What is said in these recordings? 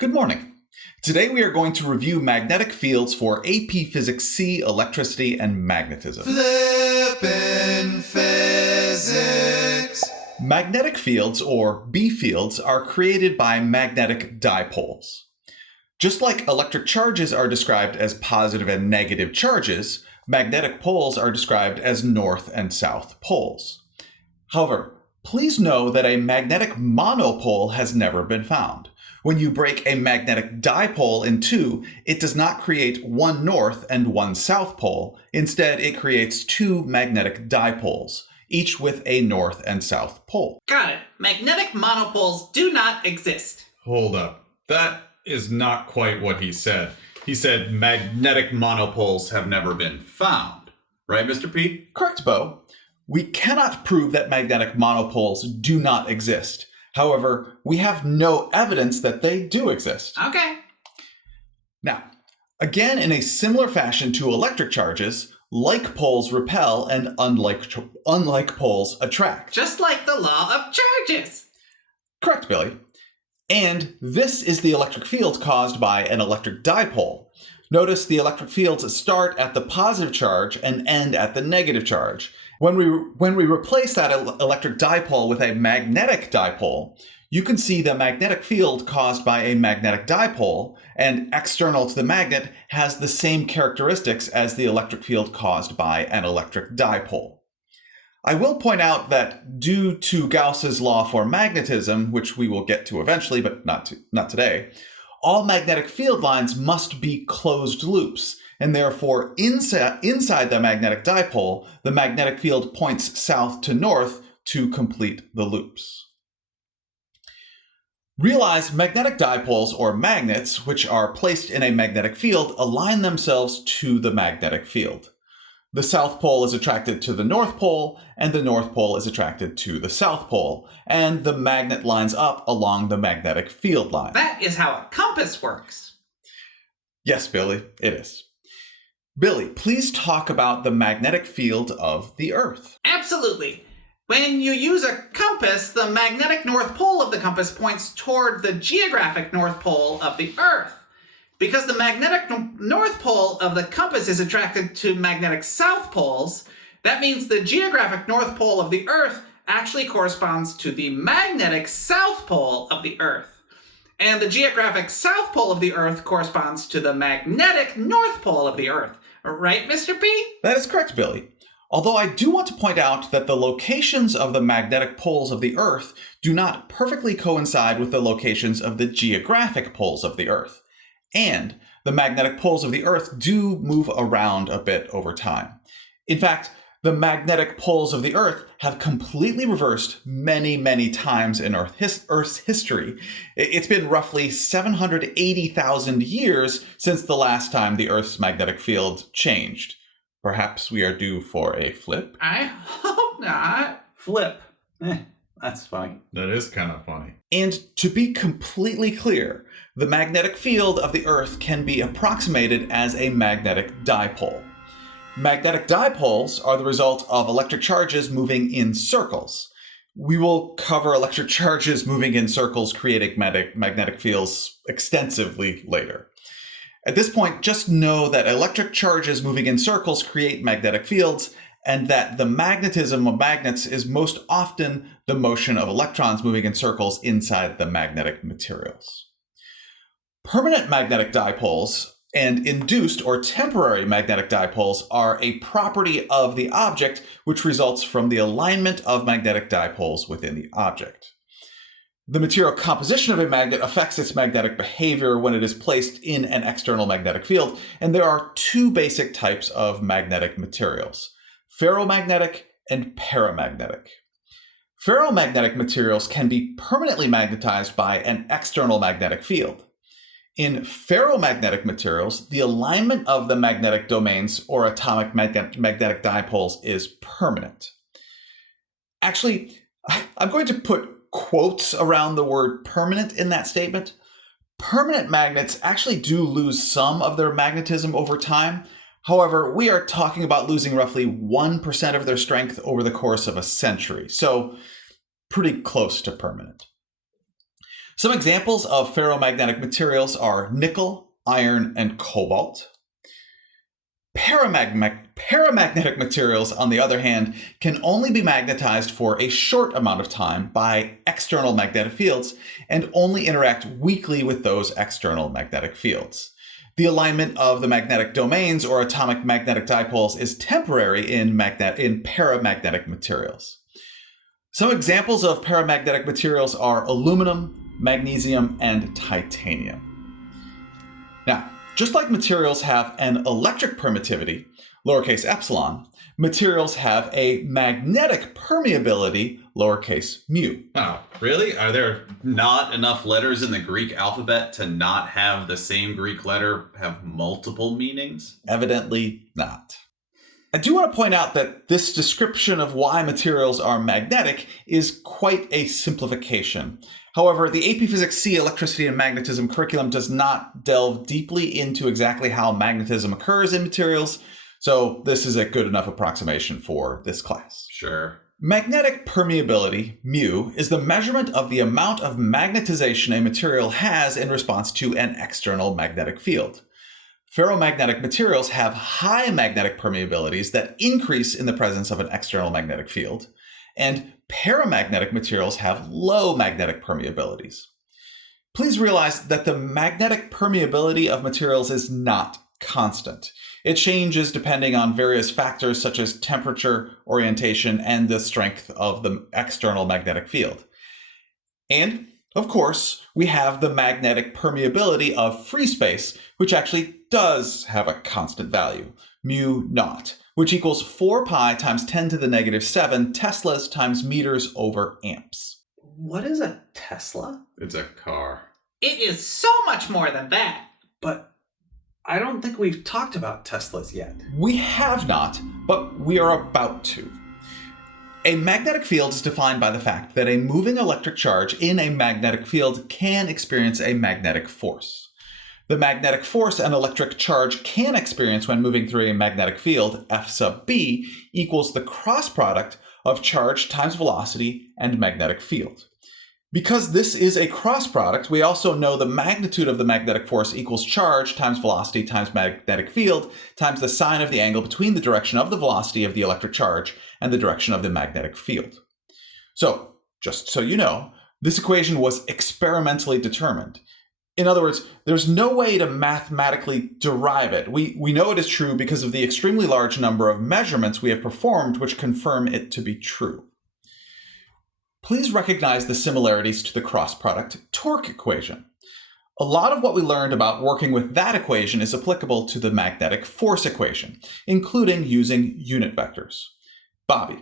Good morning. Today we are going to review magnetic fields for AP Physics C, Electricity, and Magnetism. Flippin' Physics! Magnetic fields, or B fields, are created by magnetic dipoles. Just like electric charges are described as positive and negative charges, magnetic poles are described as north and south poles. However, please know that a magnetic monopole has never been found. When you break a magnetic dipole in two, it does not create one north and one south pole. Instead, it creates two magnetic dipoles, each with a north and south pole. Got it. Magnetic monopoles do not exist. Hold up. That is not quite what he said. He said magnetic monopoles have never been found. Right, Mr. P? Correct, Bo. We cannot prove that magnetic monopoles do not exist. However, we have no evidence that they do exist. Okay. Now, again, in a similar fashion to electric charges, like poles repel and unlike poles attract. Just like the law of charges. Correct, Billy. And this is the electric field caused by an electric dipole. Notice the electric fields start at the positive charge and end at the negative charge. When we replace that electric dipole with a magnetic dipole, you can see the magnetic field caused by a magnetic dipole and external to the magnet has the same characteristics as the electric field caused by an electric dipole. I will point out that due to Gauss's law for magnetism, which we will get to eventually, but not today, all magnetic field lines must be closed loops, and therefore inside the magnetic dipole, the magnetic field points south to north to complete the loops. Realize magnetic dipoles, or magnets, which are placed in a magnetic field, align themselves to the magnetic field. The south pole is attracted to the north pole, and the north pole is attracted to the south pole, and the magnet lines up along the magnetic field line. That is how a compass works. Yes, Billy, it is. Billy, please talk about the magnetic field of the Earth. Absolutely. When you use a compass, the magnetic north pole of the compass points toward the geographic north pole of the Earth. Because the magnetic north pole of the compass is attracted to magnetic south poles, that means the geographic north pole of the Earth actually corresponds to the magnetic south pole of the Earth. And the geographic south pole of the Earth corresponds to the magnetic north pole of the Earth. Right, Mr. P? That is correct, Billy. Although I do want to point out that the locations of the magnetic poles of the Earth do not perfectly coincide with the locations of the geographic poles of the Earth. And the magnetic poles of the Earth do move around a bit over time. In fact, the magnetic poles of the Earth have completely reversed many, many times in Earth's history. It's been roughly 780,000 years since the last time the Earth's magnetic field changed. Perhaps we are due for a flip? I hope not. Flip. That's funny. That is kind of funny. And to be completely clear, the magnetic field of the Earth can be approximated as a magnetic dipole. Magnetic dipoles are the result of electric charges moving in circles. We will cover electric charges moving in circles creating magnetic fields extensively later. At this point, just know that electric charges moving in circles create magnetic fields, and that the magnetism of magnets is most often the motion of electrons moving in circles inside the magnetic materials. Permanent magnetic dipoles and induced or temporary magnetic dipoles are a property of the object which results from the alignment of magnetic dipoles within the object. The material composition of a magnet affects its magnetic behavior when it is placed in an external magnetic field, and there are two basic types of magnetic materials: ferromagnetic and paramagnetic. Ferromagnetic materials can be permanently magnetized by an external magnetic field. In ferromagnetic materials, the alignment of the magnetic domains or atomic magnetic dipoles is permanent. Actually, I'm going to put quotes around the word permanent in that statement. Permanent magnets actually do lose some of their magnetism over time. However, we are talking about losing roughly 1% of their strength over the course of a century, so pretty close to permanent. Some examples of ferromagnetic materials are nickel, iron, and cobalt. Paramagnetic materials, on the other hand, can only be magnetized for a short amount of time by external magnetic fields and only interact weakly with those external magnetic fields. The alignment of the magnetic domains or atomic magnetic dipoles is temporary in paramagnetic materials. Some examples of paramagnetic materials are aluminum, magnesium, and titanium. Now, just like materials have an electric permittivity, lowercase epsilon, materials have a magnetic permeability, lowercase mu. Oh, really? Are there not enough letters in the Greek alphabet to not have the same Greek letter have multiple meanings? Evidently not. I do want to point out that this description of why materials are magnetic is quite a simplification. However, the AP Physics C Electricity and Magnetism curriculum does not delve deeply into exactly how magnetism occurs in materials, so this is a good enough approximation for this class. Sure. Magnetic permeability, mu, is the measurement of the amount of magnetization a material has in response to an external magnetic field. Ferromagnetic materials have high magnetic permeabilities that increase in the presence of an external magnetic field, and paramagnetic materials have low magnetic permeabilities. Please realize that the magnetic permeability of materials is not constant. It changes depending on various factors such as temperature, orientation, and the strength of the external magnetic field. And, of course, we have the magnetic permeability of free space, which actually does have a constant value, mu naught, which equals 4 pi times 10 to the negative 7 teslas times meters over amps. What is a Tesla? It's a car. It is so much more than that. But I don't think we've talked about Teslas yet. We have not, but we are about to. A magnetic field is defined by the fact that a moving electric charge in a magnetic field can experience a magnetic force. The magnetic force an electric charge can experience when moving through a magnetic field, F sub B, equals the cross product of charge times velocity and magnetic field. Because this is a cross product, we also know the magnitude of the magnetic force equals charge times velocity times magnetic field times the sine of the angle between the direction of the velocity of the electric charge and the direction of the magnetic field. So, just so you know, this equation was experimentally determined. In other words, there's no way to mathematically derive it. We know it is true because of the extremely large number of measurements we have performed which confirm it to be true. Please recognize the similarities to the cross product torque equation. A lot of what we learned about working with that equation is applicable to the magnetic force equation, including using unit vectors. Bobby,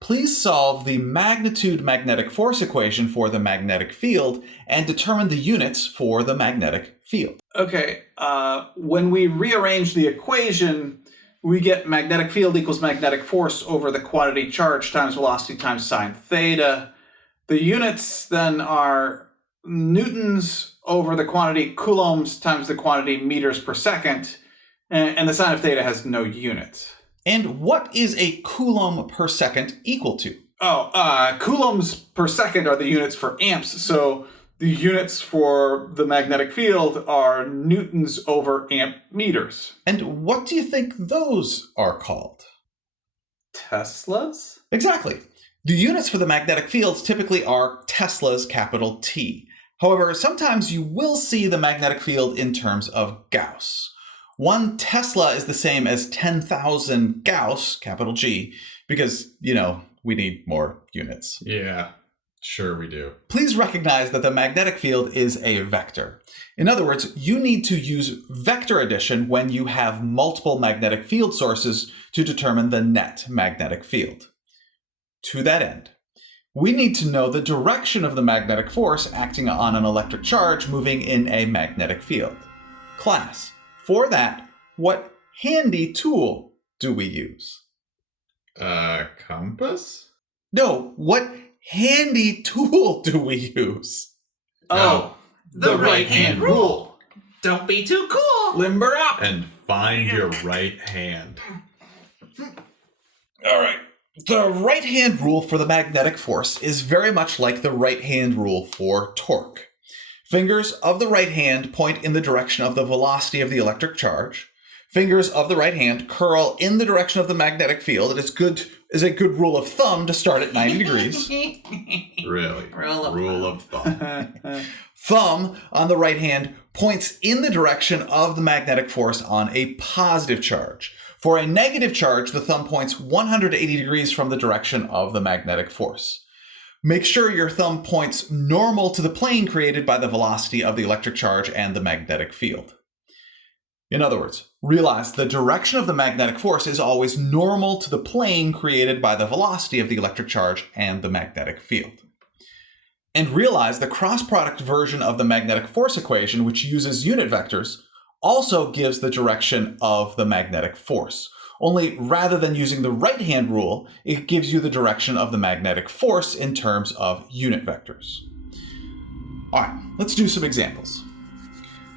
please solve the magnitude magnetic force equation for the magnetic field and determine the units for the magnetic field. Okay, when we rearrange the equation, we get magnetic field equals magnetic force over the quantity charge times velocity times sine theta. The units then are newtons over the quantity coulombs times the quantity meters per second, and the sine of theta has no units. And what is a coulomb per second equal to? Coulombs per second are the units for amps, so the units for the magnetic field are newtons over amp meters. And what do you think those are called? Teslas? Exactly. The units for the magnetic fields typically are Teslas, capital T. However, sometimes you will see the magnetic field in terms of Gauss. 1 Tesla is the same as 10,000 Gauss, capital G, because, we need more units. Yeah, sure we do. Please recognize that the magnetic field is a vector. In other words, you need to use vector addition when you have multiple magnetic field sources to determine the net magnetic field. To that end, we need to know the direction of the magnetic force acting on an electric charge moving in a magnetic field. Class, for that, what handy tool do we use? Compass? No, what handy tool do we use? Oh, The right-hand rule. Don't be too cool. Limber up! And find your right hand. All right. The right-hand rule for the magnetic force is very much like the right-hand rule for torque. Fingers of the right hand point in the direction of the velocity of the electric charge. Fingers of the right hand curl in the direction of the magnetic field. It is a good rule of thumb to start at 90 degrees. Really? Rule of thumb. Thumb on the right hand points in the direction of the magnetic force on a positive charge. For a negative charge, the thumb points 180 degrees from the direction of the magnetic force. Make sure your thumb points normal to the plane created by the velocity of the electric charge and the magnetic field. In other words, realize the direction of the magnetic force is always normal to the plane created by the velocity of the electric charge and the magnetic field. And realize the cross-product version of the magnetic force equation, which uses unit vectors, also gives the direction of the magnetic force. Only rather than using the right-hand rule, it gives you the direction of the magnetic force in terms of unit vectors. All right, let's do some examples.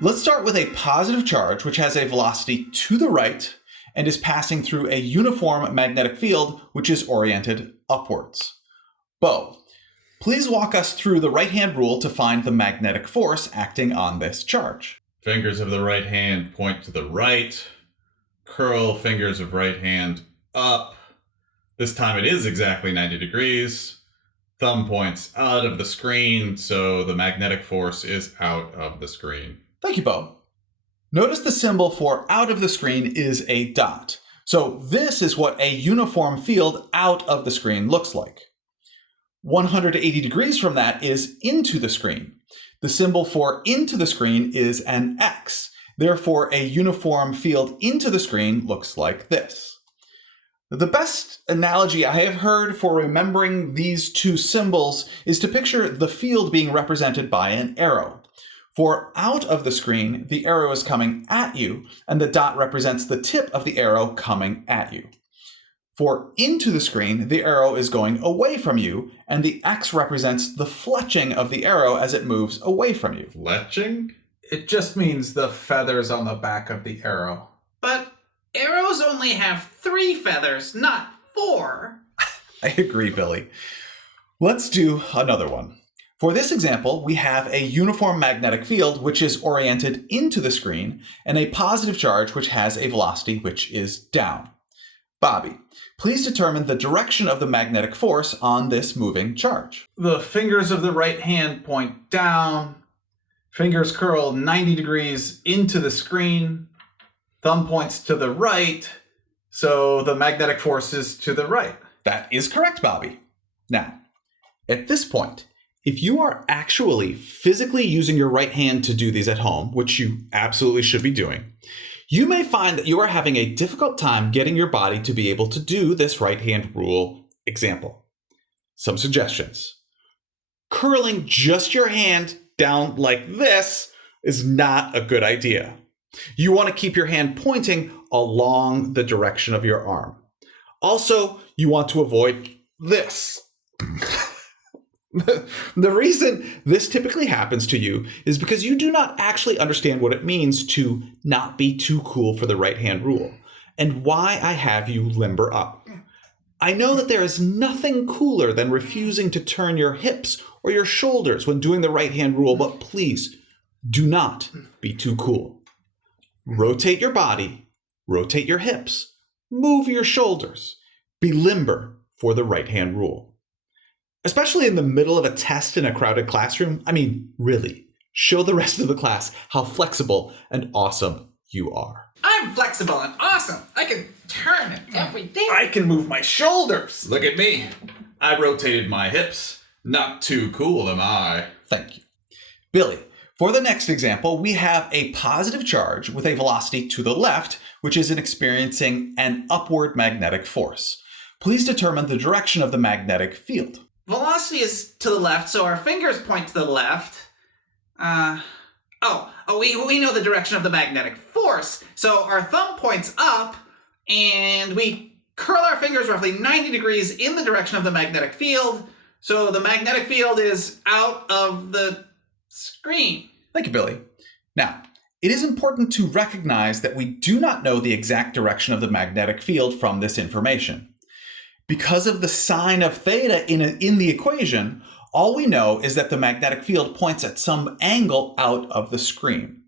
Let's start with a positive charge which has a velocity to the right and is passing through a uniform magnetic field which is oriented upwards. Bo, please walk us through the right-hand rule to find the magnetic force acting on this charge. Fingers of the right hand point to the right. Curl fingers of right hand up. This time it is exactly 90 degrees. Thumb points out of the screen, so the magnetic force is out of the screen. Thank you, Bo. Notice the symbol for out of the screen is a dot. So this is what a uniform field out of the screen looks like. 180 degrees from that is into the screen. The symbol for into the screen is an X. Therefore, a uniform field into the screen looks like this. The best analogy I have heard for remembering these two symbols is to picture the field being represented by an arrow. For out of the screen, the arrow is coming at you, and the dot represents the tip of the arrow coming at you. For into the screen, the arrow is going away from you, and the X represents the fletching of the arrow as it moves away from you. Fletching? It just means the feathers on the back of the arrow. But arrows only have 3 feathers, not 4. I agree, Billy. Let's do another one. For this example, we have a uniform magnetic field which is oriented into the screen and a positive charge which has a velocity which is down. Bobby, please determine the direction of the magnetic force on this moving charge. The fingers of the right hand point down. Fingers curl 90 degrees into the screen. Thumb points to the right, so the magnetic force is to the right. That is correct, Bobby. Now, at this point, if you are actually physically using your right hand to do these at home, which you absolutely should be doing, you may find that you are having a difficult time getting your body to be able to do this right-hand rule example. Some suggestions. Curling just your hand down like this is not a good idea. You want to keep your hand pointing along the direction of your arm. Also, you want to avoid this. The reason this typically happens to you is because you do not actually understand what it means to not be too cool for the right-hand rule, and why I have you limber up. I know that there is nothing cooler than refusing to turn your hips or your shoulders when doing the right-hand rule, but please do not be too cool. Rotate your body, rotate your hips, move your shoulders, be limber for the right-hand rule. Especially in the middle of a test in a crowded classroom, really, show the rest of the class how flexible and awesome you are. I'm flexible and awesome. I can turn it every day. I can move my shoulders. Look at me. I rotated my hips. Not too cool, am I? Thank you. Billy, for the next example, we have a positive charge with a velocity to the left, which is experiencing an upward magnetic force. Please determine the direction of the magnetic field. Velocity is to the left, so our fingers point to the left. We know the direction of the magnetic force, so our thumb points up, and we curl our fingers roughly 90 degrees in the direction of the magnetic field, so the magnetic field is out of the screen. Thank you, Billy. Now, it is important to recognize that we do not know the exact direction of the magnetic field from this information. Because of the sign of theta in the equation, All we know is that the magnetic field points at some angle out of the screen.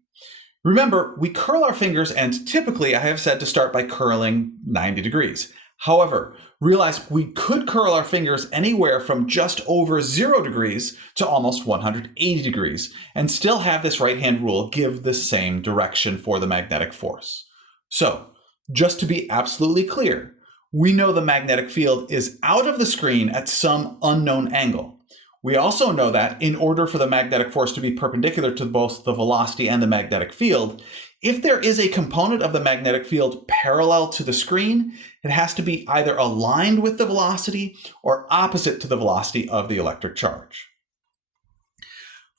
Remember, we curl our fingers, and typically I have said to start by curling 90 degrees. However, realize we could curl our fingers anywhere from just over 0 degrees to almost 180 degrees, and still have this right-hand rule give the same direction for the magnetic force. So, just to be absolutely clear, we know the magnetic field is out of the screen at some unknown angle. We also know that in order for the magnetic force to be perpendicular to both the velocity and the magnetic field, if there is a component of the magnetic field parallel to the screen, it has to be either aligned with the velocity or opposite to the velocity of the electric charge.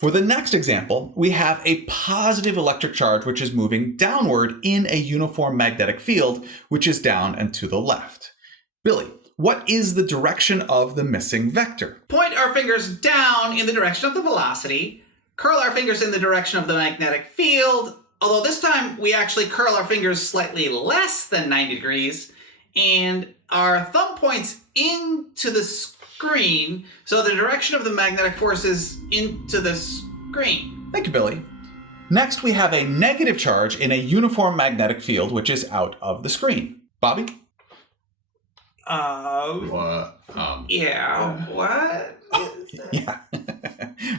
For the next example, we have a positive electric charge which is moving downward in a uniform magnetic field, which is down and to the left. Billy, what is the direction of the missing vector? Point our fingers down in the direction of the velocity, curl our fingers in the direction of the magnetic field, although this time we actually curl our fingers slightly less than 90 degrees, and our thumb points into the screen, so the direction of the magnetic force is into the screen. Thank you, Billy. Next, we have a negative charge in a uniform magnetic field, which is out of the screen. Bobby? What? Yeah, what? Yeah,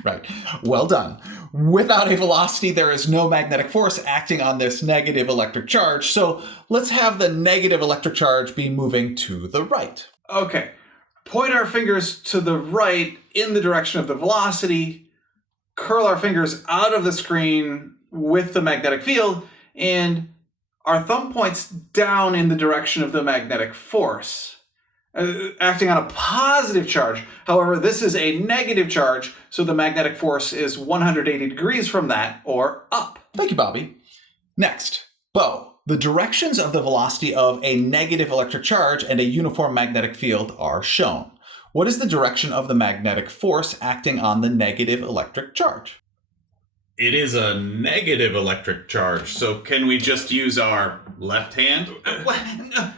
right. Well done. Without a velocity, there is no magnetic force acting on this negative electric charge, so let's have the negative electric charge be moving to the right. Okay. Point our fingers to the right in the direction of the velocity, curl our fingers out of the screen with the magnetic field, and our thumb points down in the direction of the magnetic force, acting on a positive charge. However, this is a negative charge, so the magnetic force is 180 degrees from that, or up. Thank you, Bobby. Next, Bo. The directions of the velocity of a negative electric charge and a uniform magnetic field are shown. What is the direction of the magnetic force acting on the negative electric charge? It is a negative electric charge, so can we just use our left hand?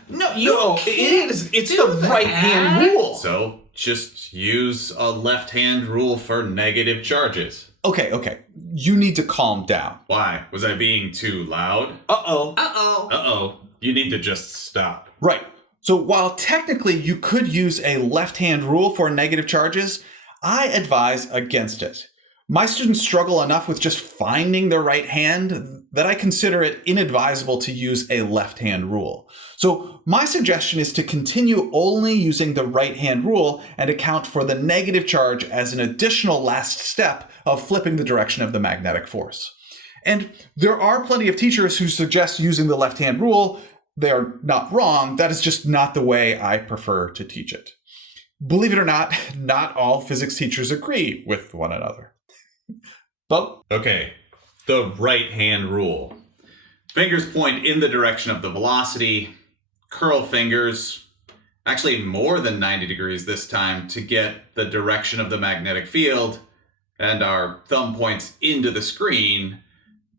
No, you can't It's do the that. right hand rule. So just use a left hand rule for negative charges. Okay. You need to calm down. Why? Was I being too loud? Uh-oh. Uh-oh. Uh-oh. You need to just stop. Right. So while technically you could use a left-hand rule for negative charges, I advise against it. My students struggle enough with just finding their right hand that I consider it inadvisable to use a left-hand rule. So my suggestion is to continue only using the right-hand rule and account for the negative charge as an additional last step of flipping the direction of the magnetic force. And there are plenty of teachers who suggest using the left-hand rule. They're not wrong. That is just not the way I prefer to teach it. Believe it or not all physics teachers agree with one another. Bo? Okay, the right hand rule. Fingers point in the direction of the velocity. Curl fingers, actually more than 90 degrees this time, to get the direction of the magnetic field. And our thumb points into the screen.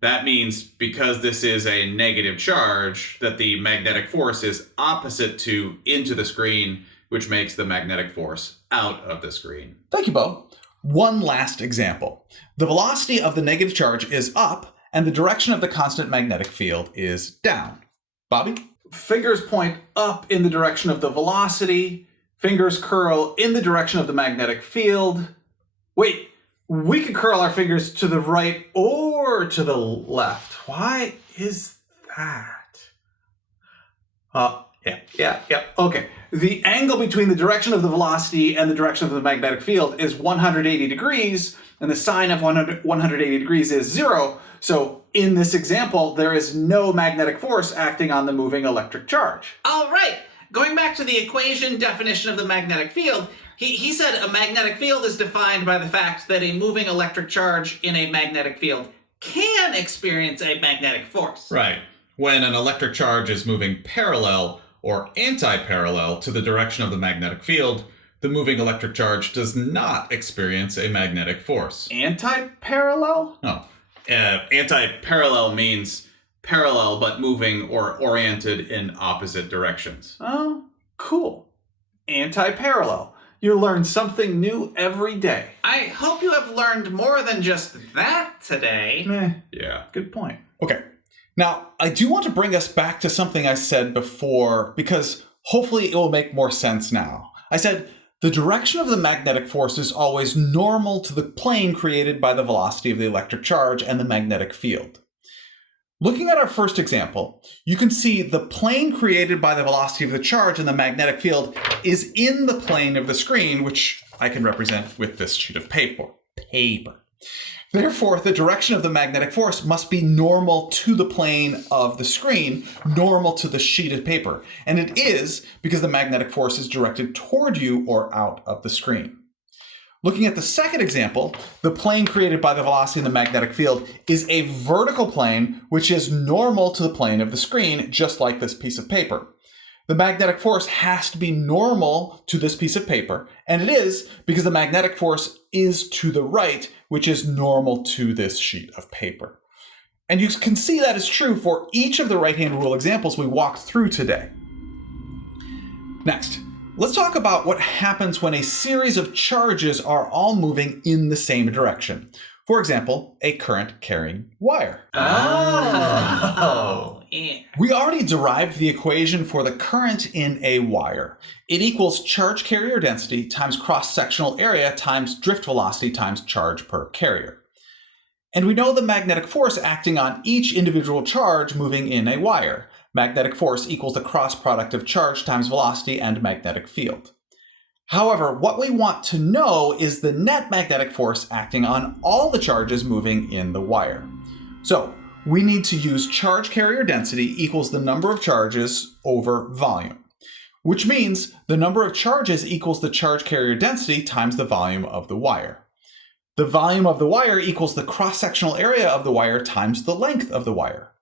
That means because this is a negative charge, that the magnetic force is opposite to into the screen, which makes the magnetic force out of the screen. Thank you, Bo. One last example. The velocity of the negative charge is up, and the direction of the constant magnetic field is down. Bobby? Fingers point up in the direction of the velocity. Fingers curl in the direction of the magnetic field. Wait, we could curl our fingers to the right or to the left. Why is that? Yeah. Okay. The angle between the direction of the velocity and the direction of the magnetic field is 180 degrees, and the sine of 180 degrees is 0. So in this example, there is no magnetic force acting on the moving electric charge. All right. Going back to the equation definition of the magnetic field, he said a magnetic field is defined by the fact that a moving electric charge in a magnetic field can experience a magnetic force. Right. When an electric charge is moving parallel or anti-parallel to the direction of the magnetic field, the moving electric charge does not experience a magnetic force. Anti-parallel? No. Anti-parallel means parallel but moving or oriented in opposite directions. Oh, cool. Anti-parallel. You learn something new every day. I hope you have learned more than just that today. Yeah. Good point. Okay. Now, I do want to bring us back to something I said before, because hopefully it will make more sense now. I said, the direction of the magnetic force is always normal to the plane created by the velocity of the electric charge and the magnetic field. Looking at our first example, you can see the plane created by the velocity of the charge and the magnetic field is in the plane of the screen, which I can represent with this sheet of paper. Therefore, the direction of the magnetic force must be normal to the plane of the screen, normal to the sheet of paper. And it is because the magnetic force is directed toward you or out of the screen. Looking at the second example, the plane created by the velocity of the magnetic field is a vertical plane, which is normal to the plane of the screen, just like this piece of paper. The magnetic force has to be normal to this piece of paper, and it is because the magnetic force is to the right, which is normal to this sheet of paper. And you can see that is true for each of the right-hand rule examples we walked through today. Next, let's talk about what happens when a series of charges are all moving in the same direction. For example, a current-carrying wire. Oh, yeah. We already derived the equation for the current in a wire. It equals charge carrier density times cross-sectional area times drift velocity times charge per carrier. And we know the magnetic force acting on each individual charge moving in a wire. Magnetic force equals the cross product of charge times velocity and magnetic field. However, what we want to know is the net magnetic force acting on all the charges moving in the wire. So we need to use charge carrier density equals the number of charges over volume, which means the number of charges equals the charge carrier density times the volume of the wire. The volume of the wire equals the cross-sectional area of the wire times the length of the wire.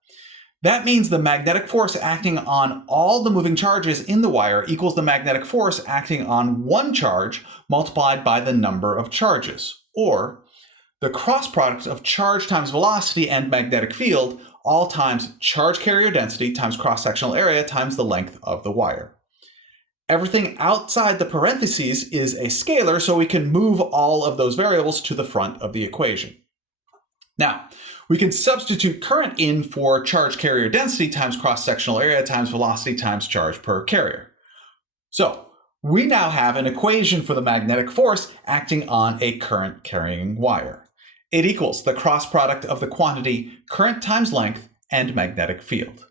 That means the magnetic force acting on all the moving charges in the wire equals the magnetic force acting on one charge multiplied by the number of charges, or the cross product of charge times velocity and magnetic field, all times charge carrier density times cross-sectional area times the length of the wire. Everything outside the parentheses is a scalar, so we can move all of those variables to the front of the equation. Now, we can substitute current in for charge carrier density times cross-sectional area times velocity times charge per carrier. So we now have an equation for the magnetic force acting on a current carrying wire. It equals the cross product of the quantity current times length and magnetic field.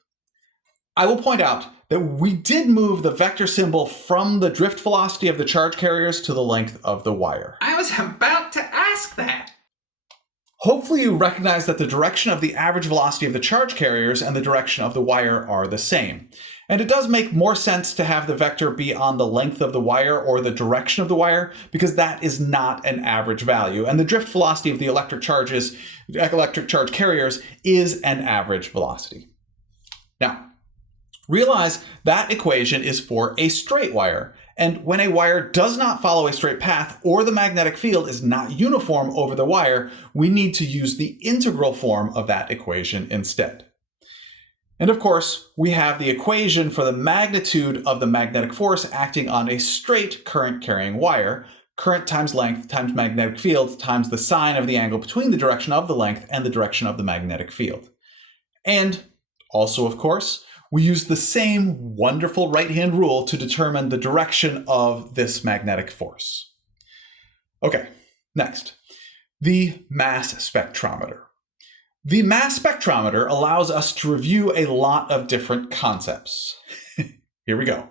I will point out that we did move the vector symbol from the drift velocity of the charge carriers to the length of the wire. I was about to ask that. Hopefully you recognize that the direction of the average velocity of the charge carriers and the direction of the wire are the same. And it does make more sense to have the vector be on the length of the wire or the direction of the wire, because that is not an average value. And the drift velocity of the electric charge carriers is an average velocity. Now, realize that equation is for a straight wire. And when a wire does not follow a straight path or the magnetic field is not uniform over the wire, we need to use the integral form of that equation instead. And of course, we have the equation for the magnitude of the magnetic force acting on a straight current carrying wire, current times length times magnetic field times the sine of the angle between the direction of the length and the direction of the magnetic field. And also, of course, we use the same wonderful right-hand rule to determine the direction of this magnetic force. Okay, next, the mass spectrometer. The mass spectrometer allows us to review a lot of different concepts. Here we go.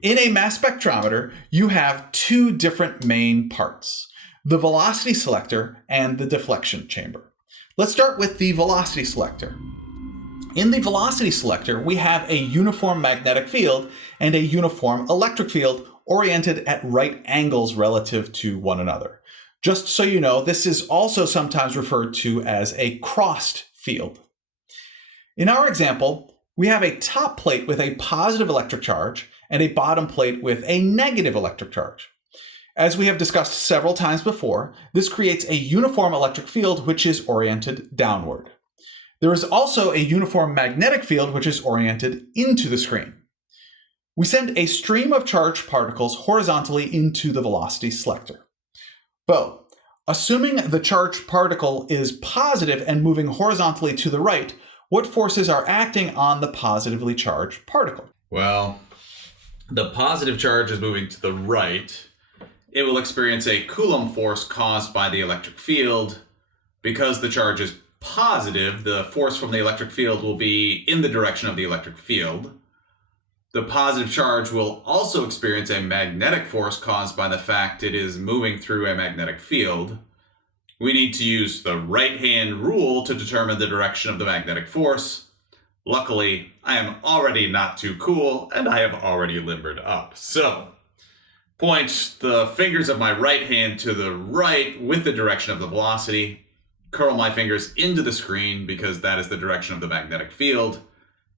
In a mass spectrometer, you have two different main parts, the velocity selector and the deflection chamber. Let's start with the velocity selector. In the velocity selector, we have a uniform magnetic field and a uniform electric field oriented at right angles relative to one another. Just so you know, this is also sometimes referred to as a crossed field. In our example, we have a top plate with a positive electric charge and a bottom plate with a negative electric charge. As we have discussed several times before, this creates a uniform electric field which is oriented downward. There is also a uniform magnetic field which is oriented into the screen. We send a stream of charged particles horizontally into the velocity selector. Bo, assuming the charged particle is positive and moving horizontally to the right, what forces are acting on the positively charged particle? Well, the positive charge is moving to the right. It will experience a Coulomb force caused by the electric field. Because the charge is positive, the force from the electric field will be in the direction of the electric field. The positive charge will also experience a magnetic force caused by the fact it is moving through a magnetic field. We need to use the right-hand rule to determine the direction of the magnetic force. Luckily, I am already not too cool, and I have already limbered up. So, point the fingers of my right hand to the right with the direction of the velocity. Curl my fingers into the screen because that is the direction of the magnetic field.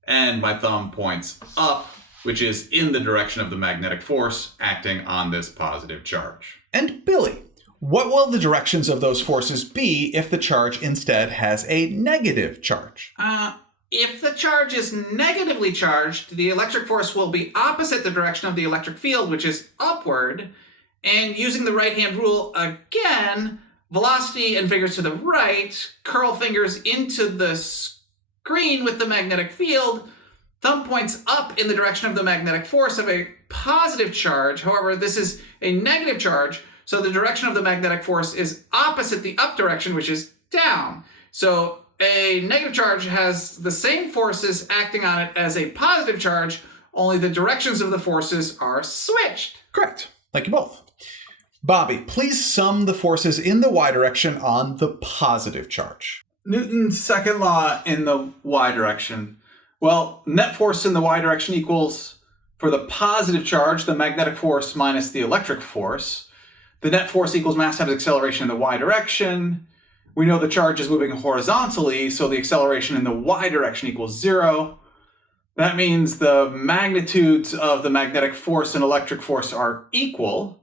And my thumb points up, which is in the direction of the magnetic force acting on this positive charge. And Billy, what will the directions of those forces be if the charge instead has a negative charge? If the charge is negatively charged, the electric force will be opposite the direction of the electric field, which is upward. And using the right-hand rule again, velocity and fingers to the right, curl fingers into the screen with the magnetic field, thumb points up in the direction of the magnetic force of a positive charge. However, this is a negative charge, so the direction of the magnetic force is opposite the up direction, which is down. So a negative charge has the same forces acting on it as a positive charge, only the directions of the forces are switched. Correct. Thank you both. Bobby, please sum the forces in the y direction on the positive charge. Newton's second law in the y direction. Well, net force in the y direction equals, for the positive charge, the magnetic force minus the electric force. The net force equals mass times acceleration in the y direction. We know the charge is moving horizontally, so the acceleration in the y direction equals 0. That means the magnitudes of the magnetic force and electric force are equal.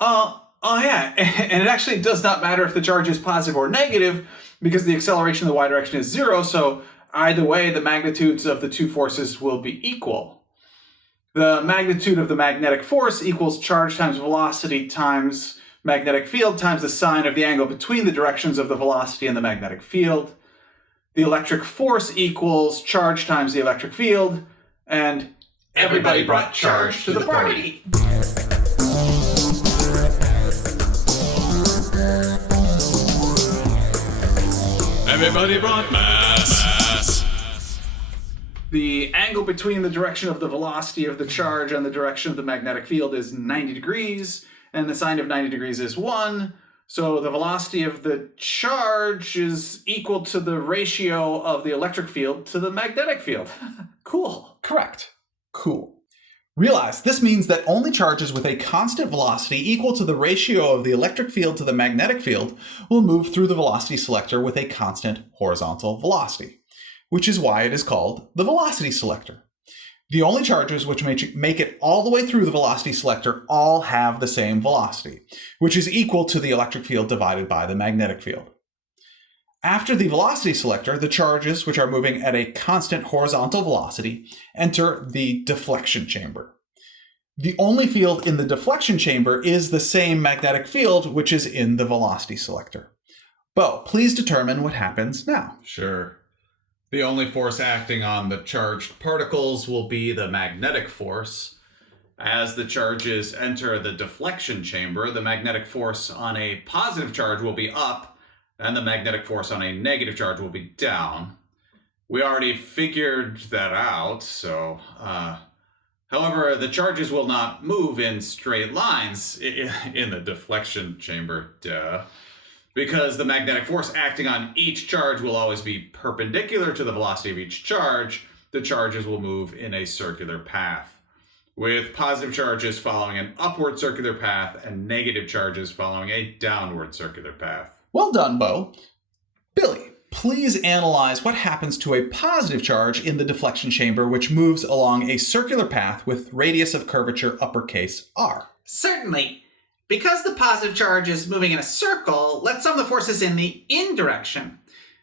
Yeah, and it actually does not matter if the charge is positive or negative because the acceleration in the y direction is 0, so either way, the magnitudes of the two forces will be equal. The magnitude of the magnetic force equals charge times velocity times magnetic field times the sine of the angle between the directions of the velocity and the magnetic field. The electric force equals charge times the electric field, and everybody brought charge to the party. Everybody brought mass. The angle between the direction of the velocity of the charge and the direction of the magnetic field is 90 degrees, and the sine of 90 degrees is 1. So the velocity of the charge is equal to the ratio of the electric field to the magnetic field. Cool. Correct. Cool. Realize this means that only charges with a constant velocity equal to the ratio of the electric field to the magnetic field will move through the velocity selector with a constant horizontal velocity, which is why it is called the velocity selector. The only charges which make it all the way through the velocity selector all have the same velocity, which is equal to the electric field divided by the magnetic field. After the velocity selector, the charges, which are moving at a constant horizontal velocity, enter the deflection chamber. The only field in the deflection chamber is the same magnetic field, which is in the velocity selector. Bo, please determine what happens now. Sure. The only force acting on the charged particles will be the magnetic force. As the charges enter the deflection chamber, the magnetic force on a positive charge will be up, and the magnetic force on a negative charge will be down. We already figured that out, so... However, the charges will not move in straight lines in the deflection chamber, because the magnetic force acting on each charge will always be perpendicular to the velocity of each charge. The charges will move in a circular path, with positive charges following an upward circular path and negative charges following a downward circular path. Well done, Bo. Billy, please analyze what happens to a positive charge in the deflection chamber which moves along a circular path with radius of curvature uppercase R. Certainly. Because the positive charge is moving in a circle, let's sum the forces in the in direction.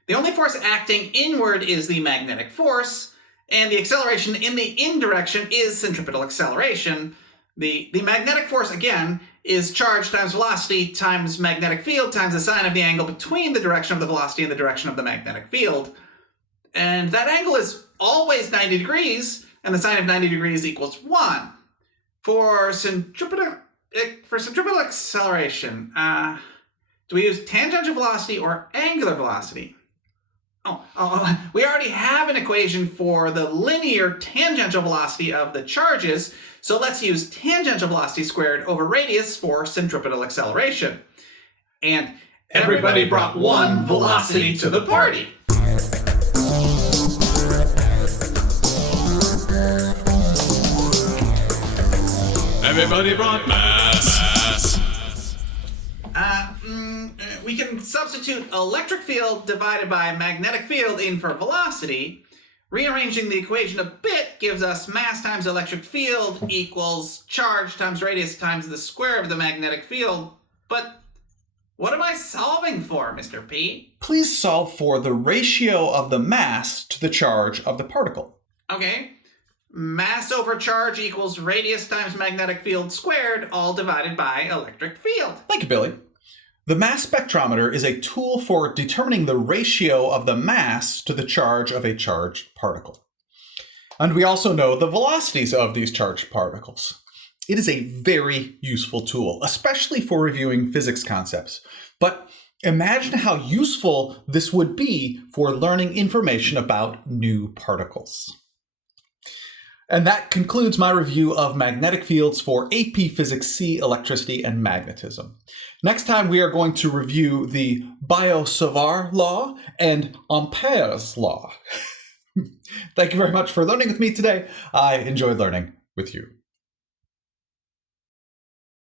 The only force acting inward is the magnetic force, And the acceleration in the in direction is centripetal acceleration. The magnetic force, again, is charge times velocity times magnetic field times the sine of the angle between the direction of the velocity and the direction of the magnetic field. And that angle is always 90 degrees, and the sine of 90 degrees equals 1. For centripetal acceleration, do we use tangential velocity or angular velocity? We already have an equation for the linear tangential velocity of the charges, so let's use tangential velocity squared over radius for centripetal acceleration. And everybody brought one velocity to the party. Everybody brought mass. We can substitute electric field divided by magnetic field in for velocity. Rearranging the equation a bit gives us mass times electric field equals charge times radius times the square of the magnetic field. But what am I solving for, Mr. P? Please solve for the ratio of the mass to the charge of the particle. Okay. Mass over charge equals radius times magnetic field squared, all divided by electric field. Thank you, Billy. The mass spectrometer is a tool for determining the ratio of the mass to the charge of a charged particle. And we also know the velocities of these charged particles. It is a very useful tool, especially for reviewing physics concepts. But imagine how useful this would be for learning information about new particles. And that concludes my review of magnetic fields for AP Physics C, Electricity, and Magnetism. Next time we are going to review the Biot-Savart law and Ampere's law. Thank you very much for learning with me today. I enjoyed learning with you.